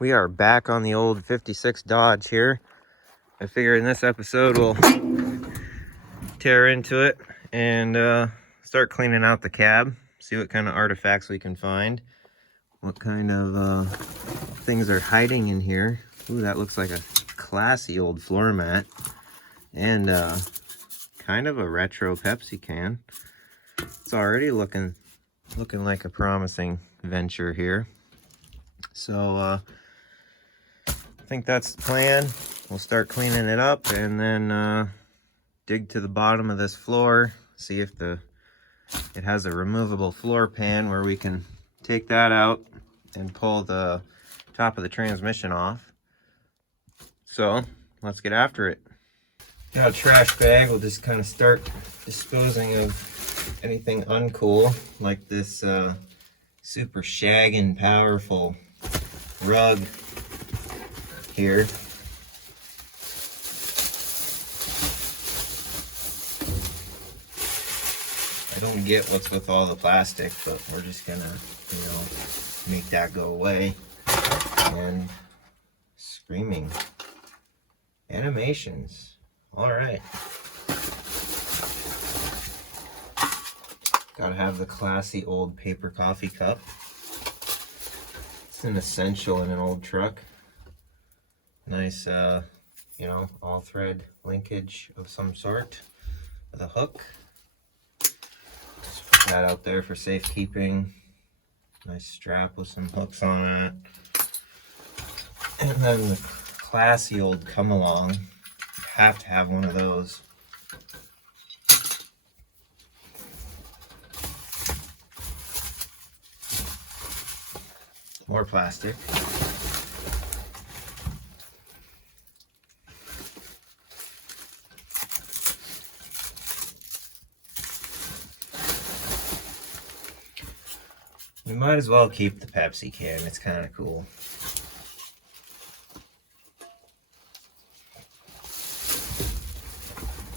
We are back on the old 56 Dodge here. I figure in this episode we'll tear into it and start cleaning out the cab, see what kind of artifacts we can find, what kind of things are hiding in here. Ooh, that looks like a classy old floor mat, and kind of a retro Pepsi can. It's already looking like a promising venture here. So I think that's the plan. We'll start cleaning it up and then dig to the bottom of this floor, see if it has a removable floor pan where we can take that out and pull the top of the transmission off. So let's get after it. Got a trash bag. We'll just kind of start disposing of anything uncool, like this super shaggin' powerful rug here. I don't get what's with all the plastic, but we're just gonna, make that go away. And screaming animations. All right. Gotta have the classy old paper coffee cup. It's an essential in an old truck. Nice, all thread linkage of some sort with a hook. Just put that out there for safekeeping. Nice strap with some hooks on it. And then the classy old come along. You have to have one of those. More plastic. We might as well keep the Pepsi can. It's kind of cool.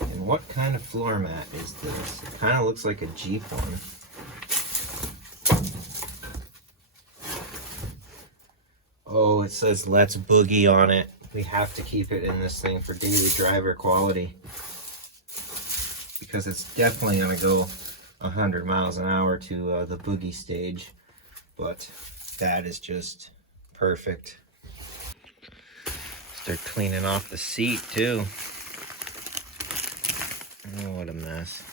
And what kind of floor mat is this? It kind of looks like a Jeep one. Oh, it says "Let's Boogie" on it. We have to keep it in this thing for daily driver quality, because it's definitely going to go 100 miles an hour to the boogie stage. But that is just perfect. Start cleaning off the seat too. Oh, what a mess.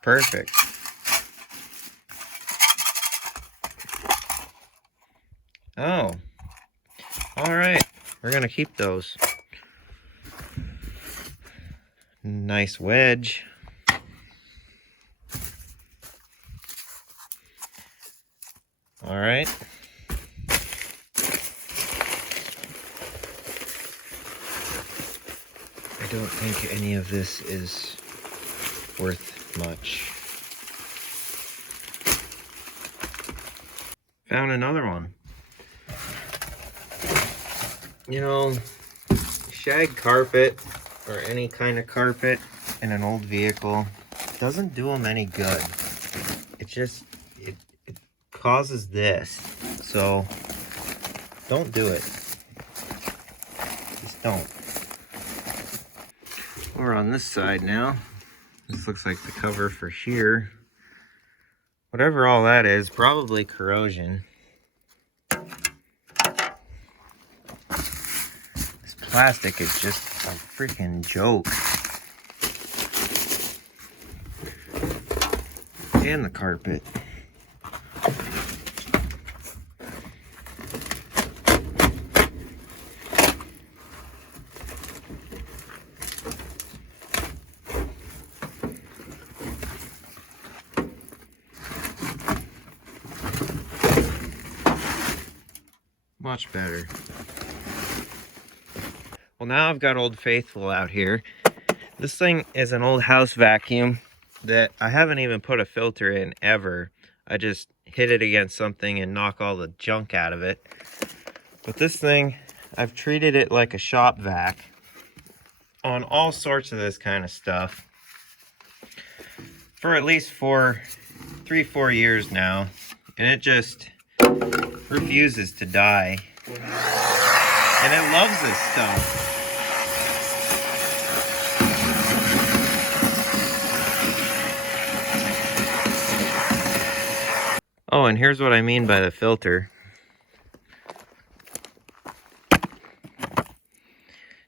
Perfect. Oh, all right. We're gonna keep those. Nice wedge. All right. I don't think any of this is worth much. Found another one. Shag carpet or any kind of carpet in an old vehicle doesn't do them any good. It causes this. So don't do it. Just don't. We're on this side now. This looks like the cover for here. Whatever all that is, probably corrosion. This plastic is just a freaking joke. And the carpet. Much better. Well, now I've got Old Faithful out here. This thing is an old house vacuum that I haven't even put a filter in ever. I just hit it against something and knock all the junk out of it. But this thing, I've treated it like a shop vac on all sorts of this kind of stuff for at least 3-4 years now, and it just refuses to die, and it loves this stuff. Oh, and here's what I mean by the filter.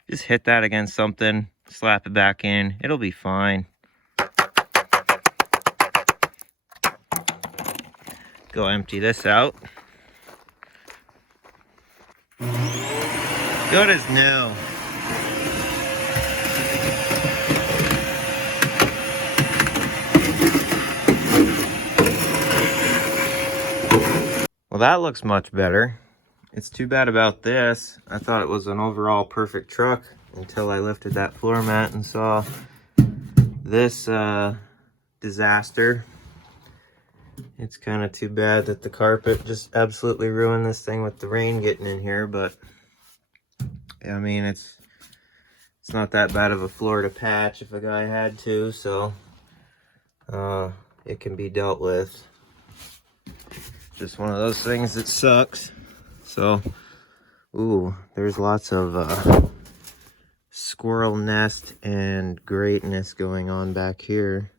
Just hit that against something, slap it back in, it'll be fine. Go empty this out. Good as new. Well, that looks much better. It's too bad about this. I thought it was an overall perfect truck until I lifted that floor mat and saw this disaster. It's kind of too bad that the carpet just absolutely ruined this thing with the rain getting in here, but I mean, it's not that bad of a floor to patch if a guy had to, so it can be dealt with. Just one of those things that sucks. So, ooh, there's lots of squirrel nest and greatness going on back here.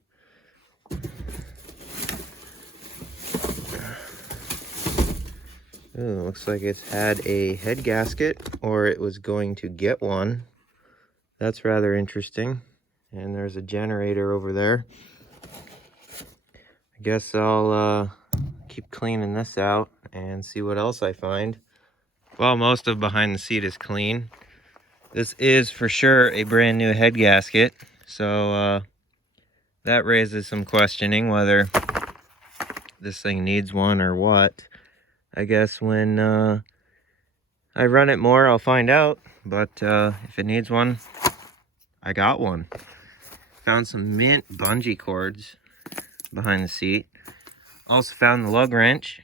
Ooh, looks like it's had a head gasket, or it was going to get one. That's rather interesting. And there's a generator over there. I guess I'll keep cleaning this out and see what else I find. Well, most of behind the seat is clean. This is for sure a brand new head gasket, so that raises some questioning whether this thing needs one or what. I guess when I run it more, I'll find out, but if it needs one, I got one. Found some mint bungee cords behind the seat. Also found the lug wrench,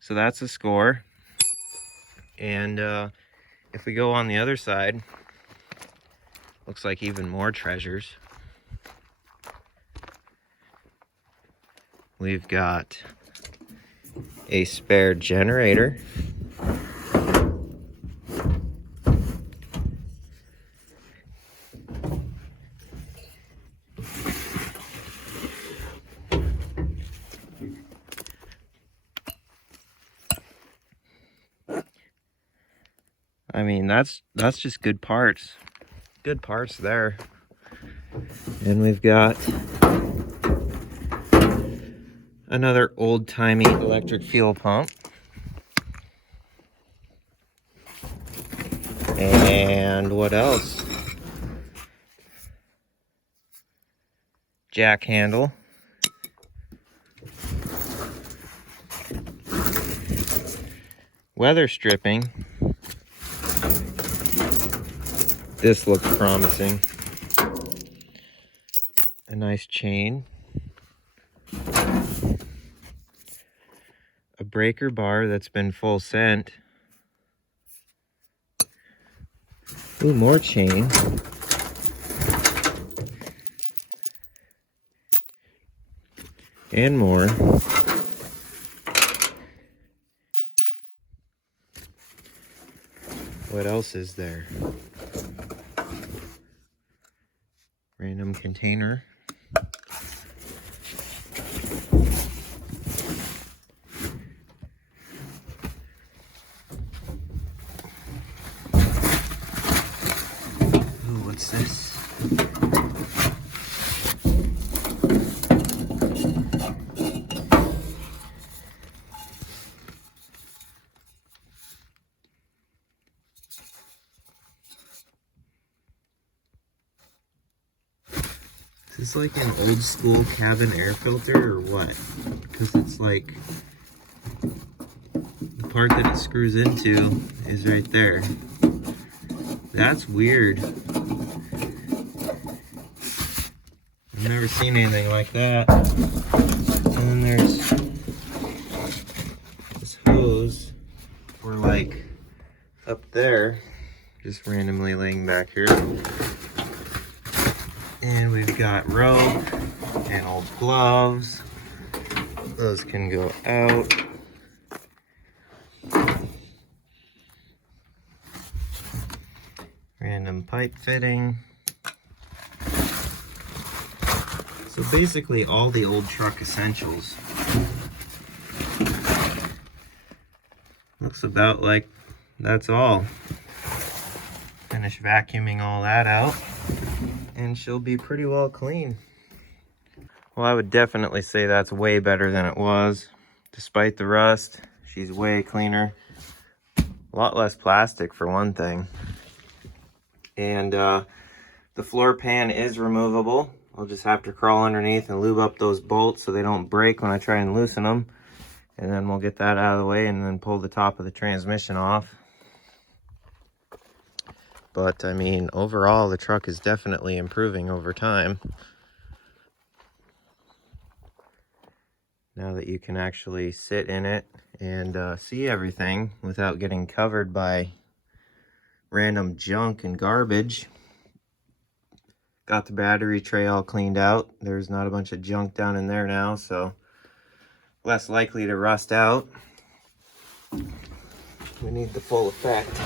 so that's a score. And if we go on the other side, looks like even more treasures. We've got a spare generator. I mean, that's just good parts. Good parts there. And we've got another old-timey electric fuel pump. And what else? Jack handle. Weather stripping. This looks promising. A nice chain. A breaker bar that's been full sent. Ooh, more chain. And more. What else is there? Random container. Ooh, what's this? Is this like an old school cabin air filter or what? Because it's like the part that it screws into is right there. That's weird. I've never seen anything like that. And then there's there, just randomly laying back here. And we've got rope and old gloves. Those can go out. Random pipe fitting. So basically all the old truck essentials. Looks about like that's all. Finish vacuuming all that out and she'll be pretty well clean. Well, I would definitely say that's way better than it was. Despite the rust, she's way cleaner. A lot less plastic for one thing. And the floor pan is removable. I'll just have to crawl underneath and lube up those bolts so they don't break when I try and loosen them. And then we'll get that out of the way and then pull the top of the transmission off. But I mean, overall, the truck is definitely improving over time. Now that you can actually sit in it and see everything without getting covered by random junk and garbage. Got the battery tray all cleaned out. There's not a bunch of junk down in there now, so less likely to rust out. We need the full effect.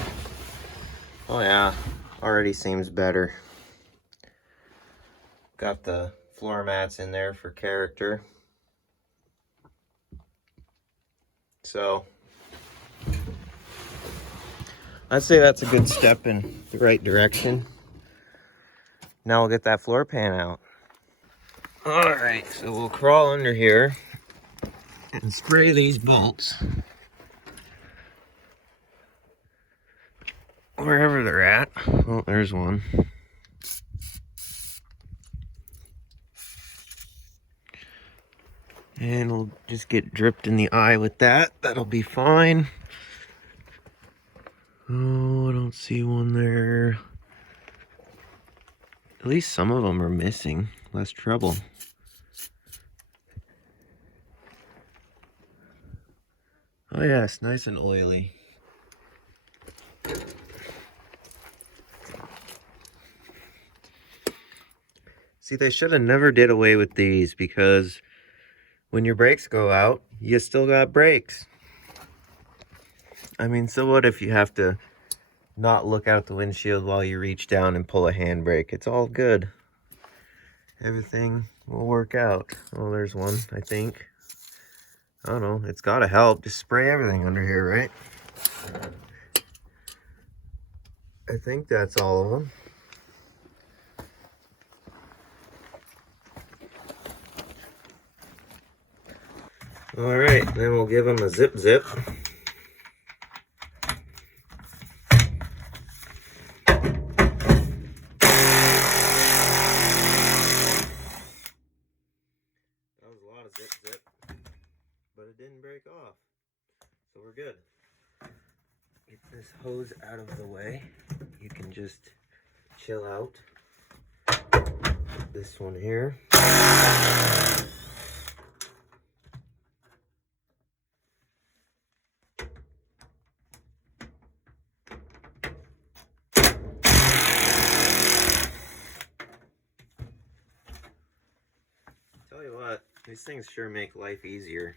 Oh yeah, already seems better. Got the floor mats in there for character. So I'd say that's a good step in the right direction. Now we'll get that floor pan out. All right, so we'll crawl under here and spray these bolts wherever they're at. Oh, there's one. And we'll just get dripped in the eye with that. That'll be fine. Oh, I don't see one there. At least some of them are missing. Less trouble. Oh yes, nice and oily. See, they should have never did away with these because when your brakes go out, you still got brakes. I mean, so what if you have to not look out the windshield while you reach down and pull a handbrake? It's all good. Everything will work out. Oh, there's one, I think. I don't know. It's got to help. Just spray everything under here, right? I think that's all of them. All right, then we'll give them a zip. Zip, but it didn't break off, so we're good. Get this hose out of the way. You can just chill out. This one here. Tell you what, these things sure make life easier.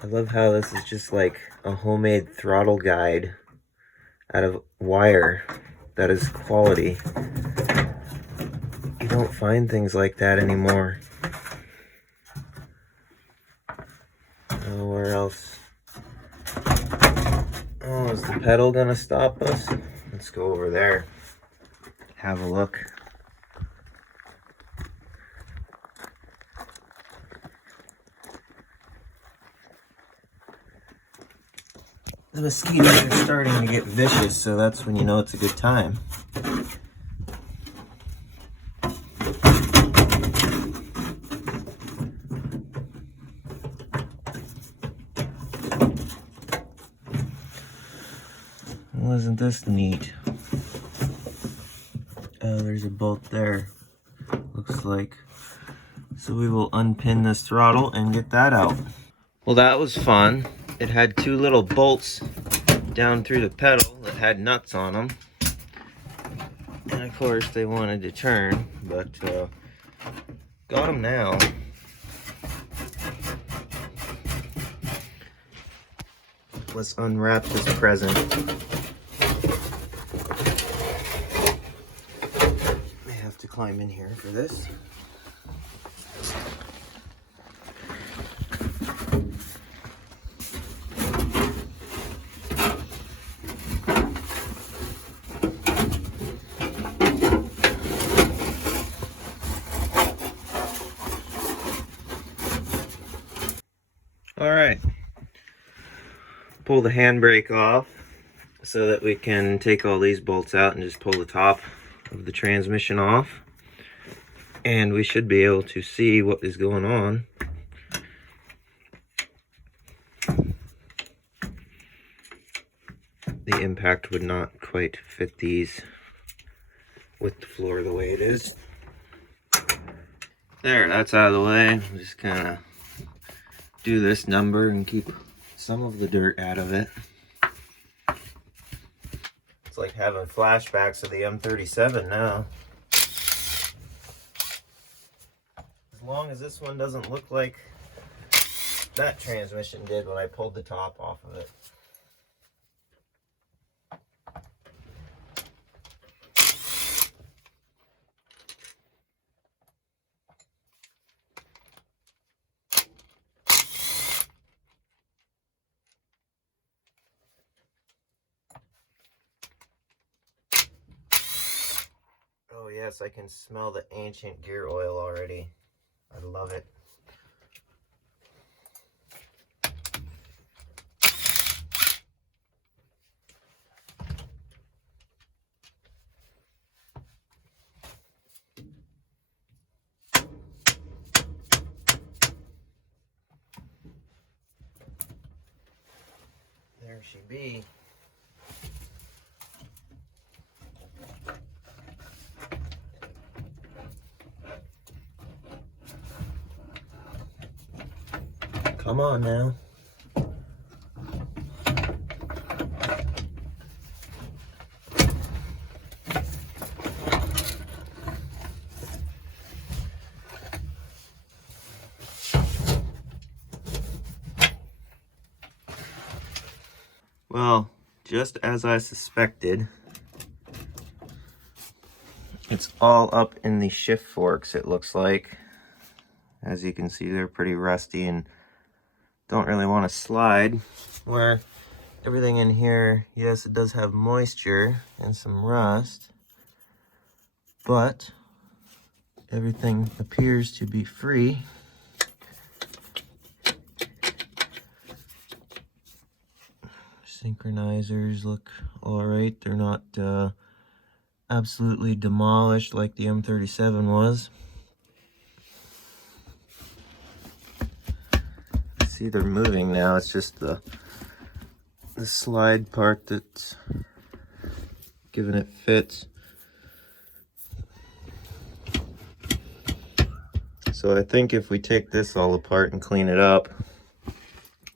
I love how this is just like a homemade throttle guide out of wire that is quality. You don't find things like that anymore. Oh, where else? Oh, is the pedal gonna stop us? Let's go over there. Have a look. The mosquitoes are starting to get vicious, so that's when you know it's a good time. Well, isn't this neat? Oh, there's a bolt there. Looks looks like. So we will unpin this throttle and get that out. Well, that was fun. It had two little bolts down through the pedal that had nuts on them. And of course they wanted to turn, but got them now. Let's unwrap this present. I have to climb in here for this. All right. Pull the handbrake off so that we can take all these bolts out and just pull the top of the transmission off. And we should be able to see what is going on. The impact would not quite fit these with the floor the way it is. There, that's out of the way. We'll just kind of do this number and keep some of the dirt out of it. It's like having flashbacks of the M37 now. As long as this one doesn't look like that transmission did when I pulled the top off of it. Oh yes, I can smell the ancient gear oil already. I love it. There she be. Come on now. Well, just as I suspected, it's all up in the shift forks, it looks like. As you can see, they're pretty rusty and don't really want to slide. Where everything in here, yes, it does have moisture and some rust, but everything appears to be free. Synchronizers look all right. They're not absolutely demolished like the M37 was. See, they're moving now. It's just the slide part that's giving it fits. So I think if we take this all apart and clean it up,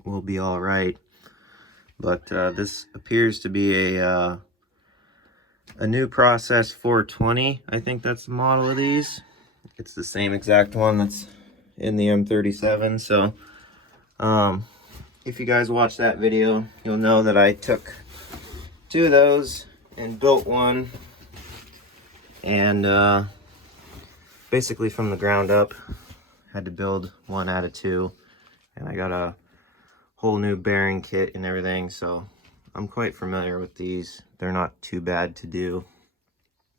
we'll be all right. But this appears to be a new process 420. I think that's the model of these. It's the same exact one that's in the M37. So if you guys watch that video, you'll know that I took two of those and built one, and basically from the ground up had to build one out of two, and I got a whole new bearing kit and everything, so I'm quite familiar with these. They're not too bad to do,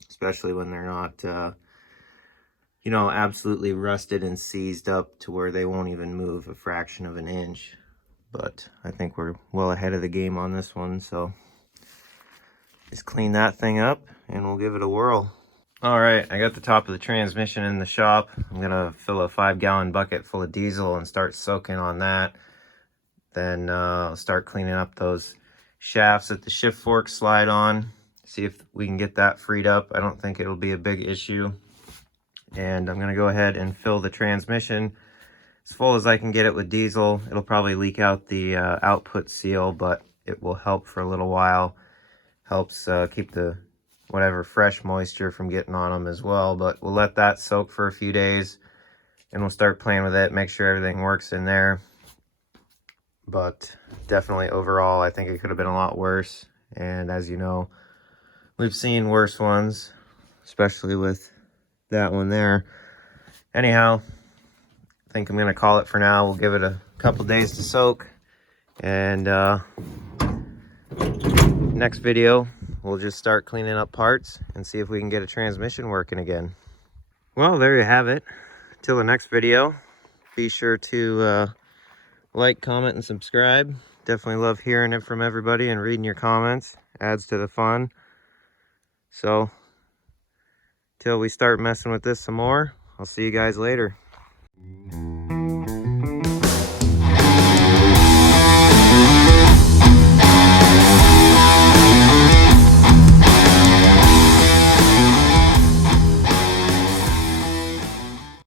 especially when they're not you know, absolutely rusted and seized up to where they won't even move a fraction of an inch. But I think we're well ahead of the game on this one, so just clean that thing up and we'll give it a whirl. All right, I got the top of the transmission in the shop. I'm gonna fill a 5-gallon bucket full of diesel and start soaking on that. Then I'll start cleaning up those shafts that the shift forks slide on. See if we can get that freed up. I don't think it'll be a big issue. And I'm gonna go ahead and fill the transmission as full as I can get it with diesel. It'll probably leak out the output seal, but it will help for a little while. Helps keep the whatever fresh moisture from getting on them as well. But we'll let that soak for a few days and we'll start playing with it, make sure everything works in there. But definitely overall, I think it could have been a lot worse. And as you know, we've seen worse ones, especially with that one there. Anyhow, I think I'm gonna call it for now. We'll give it a couple days to soak, and next video we'll just start cleaning up parts and see if we can get a transmission working again. Well, there you have it. Till the next video, be sure to like, comment, and subscribe. Definitely love hearing it from everybody and reading your comments. Adds to the fun. So till we start messing with this some more, I'll see you guys later.